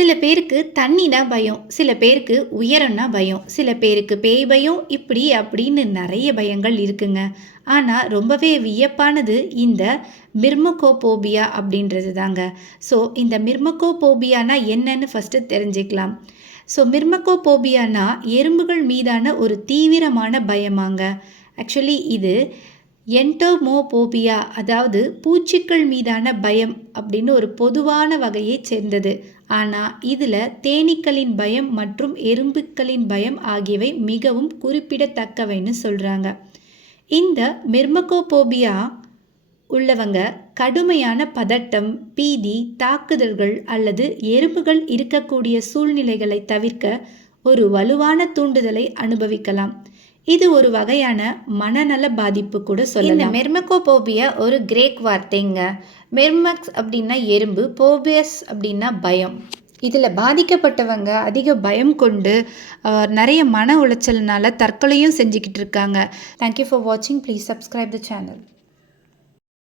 சில பேருக்கு தண்ணினா பயம், சில பேருக்கு உயரம்னா பயம், சில பேருக்கு பேய் பயம், இப்படி அப்படின்னு நிறைய பயங்கள் இருக்குங்க. ஆனால் ரொம்பவே வியப்பானது இந்த மிர்மகோபோபியா அப்படின்றது தாங்க. ஸோ இந்த மிர்மகோபோபியானா என்னன்னு ஃபஸ்ட்டு தெரிஞ்சுக்கலாம். ஸோ மிர்மகோபோபியானா எறும்புகள் மீதான ஒரு தீவிரமான பயமாங்க. ஆக்சுவலி இது என்டோமோபோபியா, அதாவது பூச்சிக்கள் மீதான பயம் அப்படின்னு ஒரு பொதுவான வகையை சேர்ந்தது. ஆனால் இதில் தேனீக்களின் பயம் மற்றும் எறும்புகளின் பயம் ஆகியவை மிகவும் குறிப்பிடத்தக்கவைன்னு சொல்கிறாங்க. இந்த மிர்மகோபோபியா உள்ளவங்க கடுமையான பதட்டம், பீதி, தாக்குதல்கள் அல்லது எறும்புகள் இருக்கக்கூடிய சூழ்நிலைகளை தவிர்க்க ஒரு வலுவான தூண்டுதலை அனுபவிக்கலாம். இது ஒரு வகையான மனநல பாதிப்பு கூட சொல்லலாம். இந்த மெர்மகோபோபியா ஒரு கிரேக் வார்த்தைங்க. மெர்மக்ஸ் அப்படின்னா எறும்பு, போபியஸ் அப்படின்னா பயம். இதில் பாதிக்கப்பட்டவங்க அதிக பயம் கொண்டு நிறைய மன உளைச்சல்னால தற்கொலையும் செஞ்சுக்கிட்டு இருக்காங்க. தேங்க்யூ ஃபார் வாட்சிங். Please subscribe the channel.